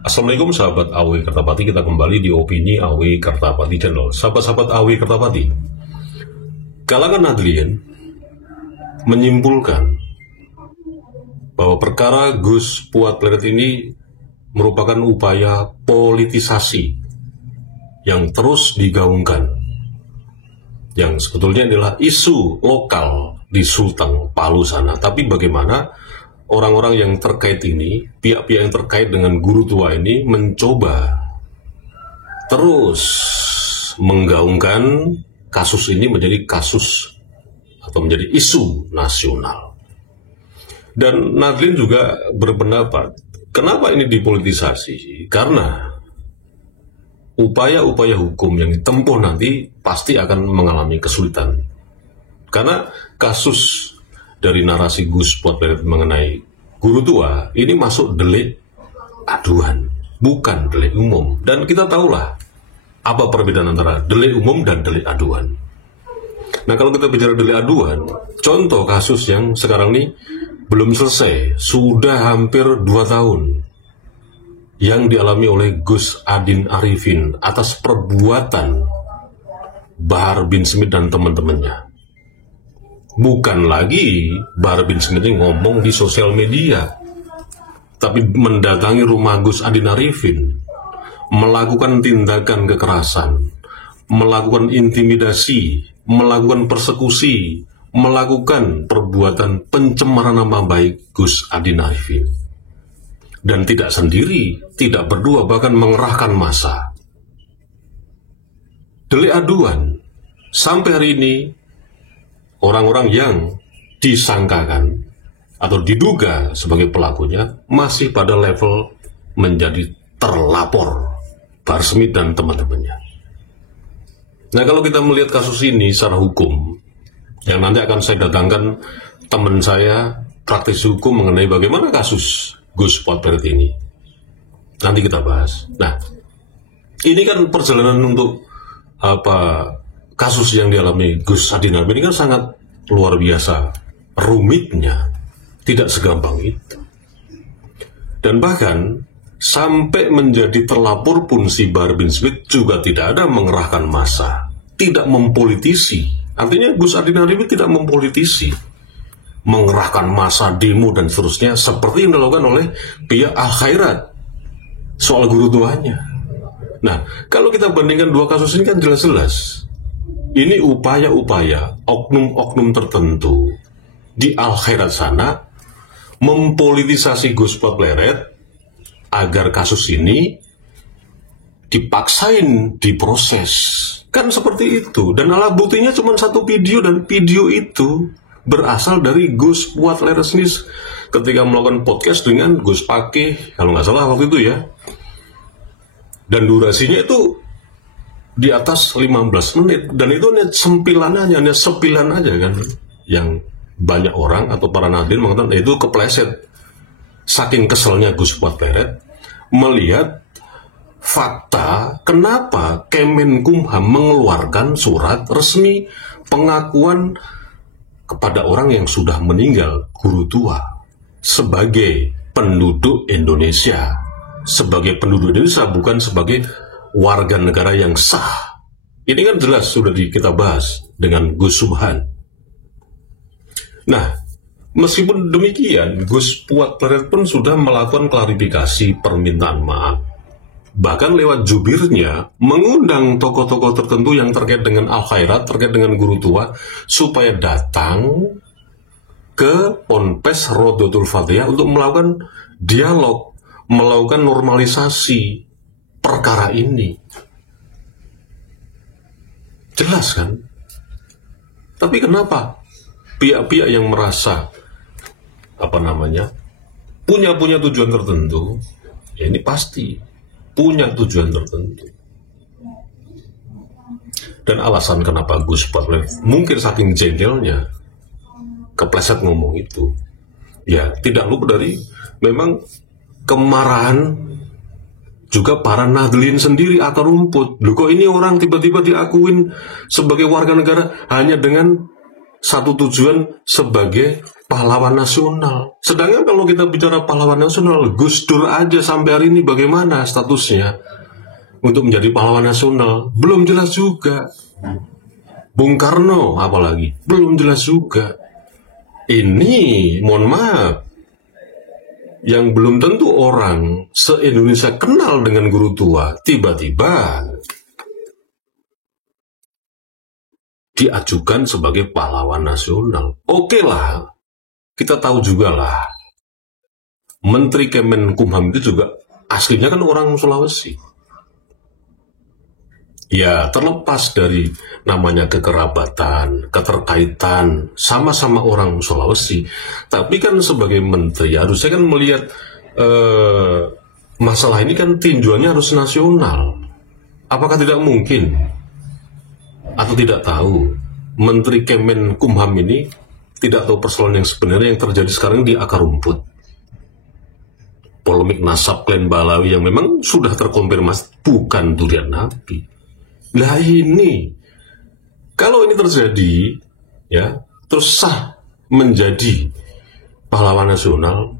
Assalamualaikum sahabat AW Kertapati, kita kembali di Opini AW Kertapati Channel. Sahabat-sahabat AW Kertapati, kalangan nahdliyin menyimpulkan bahwa perkara Gus Fuad Plered ini merupakan upaya politisasi yang terus digaungkan, yang sebetulnya adalah isu lokal di Sulteng Palu sana. Tapi bagaimana orang-orang yang terkait ini, pihak-pihak yang terkait dengan guru tua ini mencoba terus menggaungkan kasus ini menjadi kasus atau menjadi isu nasional. Dan Nahdliyin juga berpendapat, kenapa ini dipolitisasi? Karena upaya-upaya hukum yang ditempuh nanti pasti akan mengalami kesulitan. Karena kasus dari narasi Gus Fuad Plered mengenai guru tua ini masuk delik aduan, bukan delik umum. Dan kita tahulah apa perbedaan antara delik umum dan delik aduan. Nah, kalau kita bicara delik aduan, contoh kasus yang sekarang ini belum selesai, sudah hampir 2 tahun, yang dialami oleh Gus Adin Arifin atas perbuatan Bahar bin Smith dan teman-temannya. Bukan lagi Bahar bin Smith ini ngomong di sosial media, tapi mendatangi rumah Gus Adin Arifin, melakukan tindakan kekerasan, melakukan intimidasi, melakukan persekusi, melakukan perbuatan pencemaran nama baik Gus Adin Arifin. Dan tidak sendiri, tidak berdua, bahkan mengerahkan massa. Delik aduan, sampai hari ini orang-orang yang disangkakan atau diduga sebagai pelakunya masih pada level menjadi terlapor Bahar Smith dan teman-temannya. Nah, kalau kita melihat kasus ini secara hukum, yang nanti akan saya datangkan teman saya praktisi hukum mengenai bagaimana kasus Gus Fuad Plered ini. Nanti kita bahas. Nah, ini kan perjalanan untuk kasus yang dialami Gus Adin Arifin ini kan sangat luar biasa rumitnya, tidak segampang itu. Dan bahkan sampai menjadi terlapor pun si Bahar bin Smith juga tidak ada mengerahkan massa, tidak mempolitisi. Artinya Gus Adin Arifin tidak mempolitisi, mengerahkan massa, demo dan seterusnya seperti yang dilakukan oleh pihak Al Khairat soal guru tuanya. Nah, kalau kita bandingkan dua kasus ini kan jelas-jelas ini upaya-upaya oknum-oknum tertentu di Al Khairat sana mempolitisasi Gus Fuad Plered agar kasus ini dipaksain diproses. Kan seperti itu. Dan alat buktinya cuma satu video, dan video itu berasal dari Gus Fuad Plered sendiri ketika melakukan podcast dengan Gus Pakih, kalau nggak salah waktu itu ya. Dan durasinya itu di atas 15 menit, dan itu hanya sepilan aja kan, yang banyak orang atau para nahdliyin mengatakan itu kepleset. Saking keselnya Gus Fuad Plered melihat fakta kenapa Kemenkumham mengeluarkan surat resmi pengakuan kepada orang yang sudah meninggal, guru tua, sebagai penduduk Indonesia, bukan sebagai warga negara yang sah. Ini kan jelas sudah kita bahas dengan Gus Subhan. Nah, meskipun demikian, Gus Fuad Plered pun sudah melakukan klarifikasi permintaan maaf. Bahkan lewat jubirnya mengundang tokoh-tokoh tertentu yang terkait dengan Al Khairat, terkait dengan guru tua, supaya datang ke Ponpes Rodotul Fatihah untuk melakukan dialog, melakukan normalisasi perkara ini. Jelas kan? Tapi kenapa pihak-pihak yang merasa punya tujuan tertentu, ya ini pasti punya tujuan tertentu. Dan alasan kenapa Gus Fuad Plered mungkin saking jengkelnya kepleset ngomong itu, ya tidak luput dari memang kemarahan juga para nahdliyin sendiri akar rumput. Loh, kok ini orang tiba-tiba diakuin sebagai warga negara hanya dengan satu tujuan sebagai pahlawan nasional. Sedangkan kalau kita bicara pahlawan nasional, Gus Dur aja sampai hari ini bagaimana statusnya untuk menjadi pahlawan nasional? Belum jelas juga. Bung Karno apalagi, belum jelas juga. Ini, mohon maaf, yang belum tentu orang se-Indonesia kenal dengan guru tua, tiba-tiba diajukan sebagai pahlawan nasional. Oke lah, kita tahu juga lah, Menteri Kemenkumham itu juga aslinya kan orang Sulawesi. Ya, terlepas dari namanya kekerabatan, keterkaitan, sama-sama orang Sulawesi. Tapi kan sebagai menteri, harusnya kan melihat masalah ini kan tinjauannya harus nasional. Apakah tidak mungkin, atau tidak tahu, Menteri Kemenkumham ini tidak tahu persoalan yang sebenarnya yang terjadi sekarang di akar rumput. Polemik nasab klan Balawi yang memang sudah terkonfirmasi bukan durian Nabi. Lah ini, kalau ini terjadi, ya, terus sah menjadi pahlawan nasional,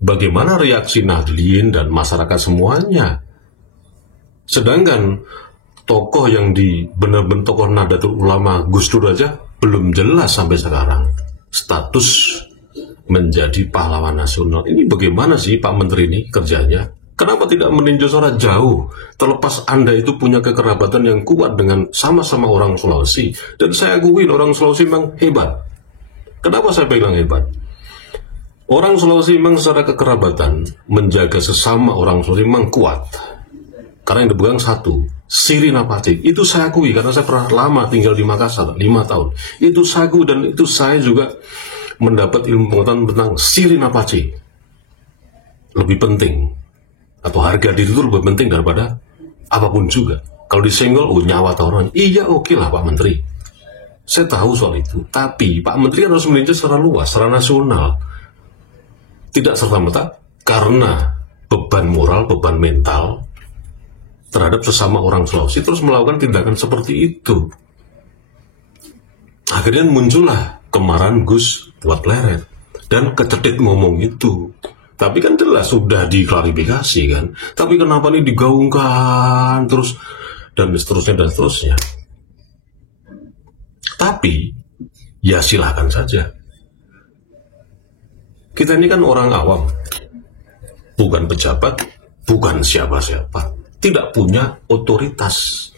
bagaimana reaksi Nahdliyin dan masyarakat semuanya? Sedangkan tokoh yang benar-benar tokoh Nahdlatul Ulama Gus Dur aja belum jelas sampai sekarang status menjadi pahlawan nasional. Ini bagaimana sih Pak Menteri ini kerjanya? Kenapa tidak meninjau secara jauh? Terlepas Anda itu punya kekerabatan yang kuat dengan sama-sama orang Sulawesi. Dan saya akui orang Sulawesi memang hebat. Kenapa saya bilang hebat? Orang Sulawesi memang secara kekerabatan menjaga sesama orang Sulawesi memang kuat. Karena yang dipegang satu, Sirina Pace. Itu saya akui karena saya pernah lama tinggal di Makassar, 5 tahun. Itu saya akui dan itu saya juga mendapat ilmu pengetahuan tentang Sirina Pace. Lebih penting. Atau harga diri itu lebih penting daripada apapun juga. Kalau disenggol, nyawa orang. Iya, oke lah Pak Menteri. Saya tahu soal itu. Tapi Pak Menteri harus meninjau secara luas, secara nasional. Tidak serta-merta karena beban moral, beban mental terhadap sesama orang Sulawesi terus melakukan tindakan seperti itu. Akhirnya muncullah kemarahan Gus buat Pleret dan kecetit ngomong itu. Tapi kan jelas sudah diklarifikasi kan. Tapi kenapa ini digaungkan terus dan seterusnya dan seterusnya. Tapi ya silahkan saja. Kita ini kan orang awam, bukan pejabat, bukan siapa-siapa, tidak punya otoritas.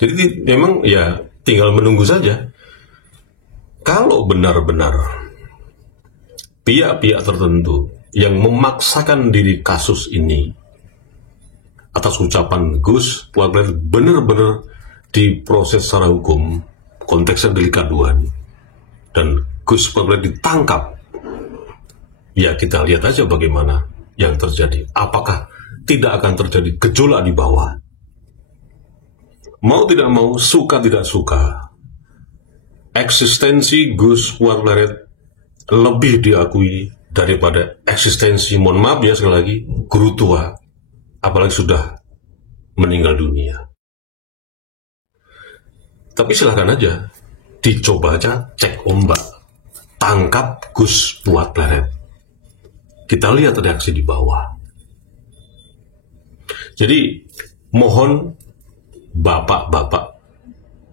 Jadi memang ya tinggal menunggu saja. Kalau benar-benar pihak-pihak tertentu yang memaksakan diri kasus ini atas ucapan Gus Pleret benar-benar diproses secara hukum, konteksnya delik aduan, dan Gus Pleret ditangkap, ya kita lihat aja bagaimana yang terjadi. Apakah tidak akan terjadi gejolak di bawah? Mau tidak mau, suka tidak suka, eksistensi Gus Pleret lebih diakui daripada eksistensi, mohon maaf ya sekali lagi, guru tua, apalagi sudah meninggal dunia. Tapi silahkan aja, dicoba aja, cek ombak, tangkap Gus Pleret. Kita lihat reaksi di bawah. Jadi mohon bapak-bapak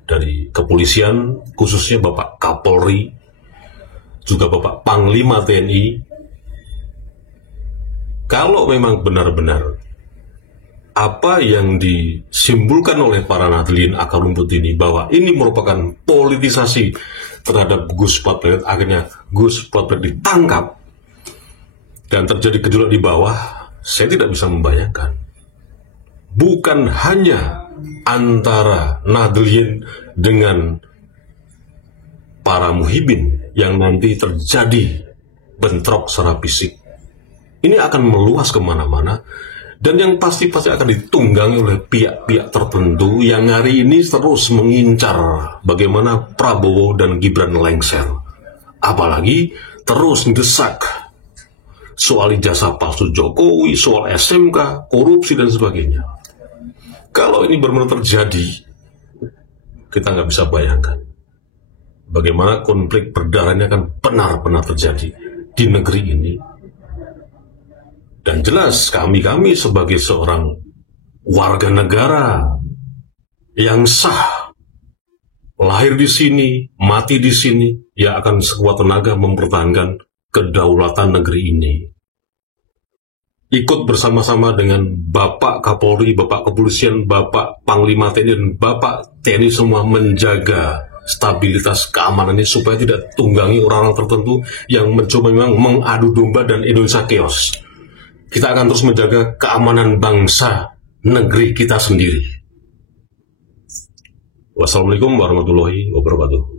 dari kepolisian, khususnya Bapak Kapolri, juga Bapak Panglima TNI, kalau memang benar-benar apa yang disimpulkan oleh para Nahdliyin akar rumput ini bahwa ini merupakan politisasi terhadap Gus Pleret, akhirnya Gus Pleret ditangkap dan terjadi gejolak di bawah, saya tidak bisa membayangkan. Bukan hanya antara Nahdliyin dengan para muhibin yang nanti terjadi bentrok secara fisik. Ini akan meluas kemana-mana dan yang pasti-pasti akan ditunggangi oleh pihak-pihak tertentu yang hari ini terus mengincar bagaimana Prabowo dan Gibran lengser. Apalagi terus mendesak soal ijazah palsu Jokowi, soal SMK, korupsi dan sebagainya. Kalau ini benar-benar terjadi, kita nggak bisa bayangkan. bagaimana konflik berdarah ini akan benar-benar terjadi di negeri ini. Dan jelas kami sebagai seorang warga negara yang sah, lahir di sini, mati di sini, ya akan sekuat tenaga mempertahankan kedaulatan negeri ini. Ikut bersama-sama dengan Bapak Kapolri, Bapak Kepolisian, Bapak Panglima TNI, dan Bapak TNI semua menjaga stabilitas keamanan ini supaya tidak tunggangi orang-orang tertentu yang mencoba memang mengadu domba dan Indonesia chaos. Kita akan terus menjaga keamanan bangsa negeri kita sendiri. Wassalamualaikum warahmatullahi wabarakatuh.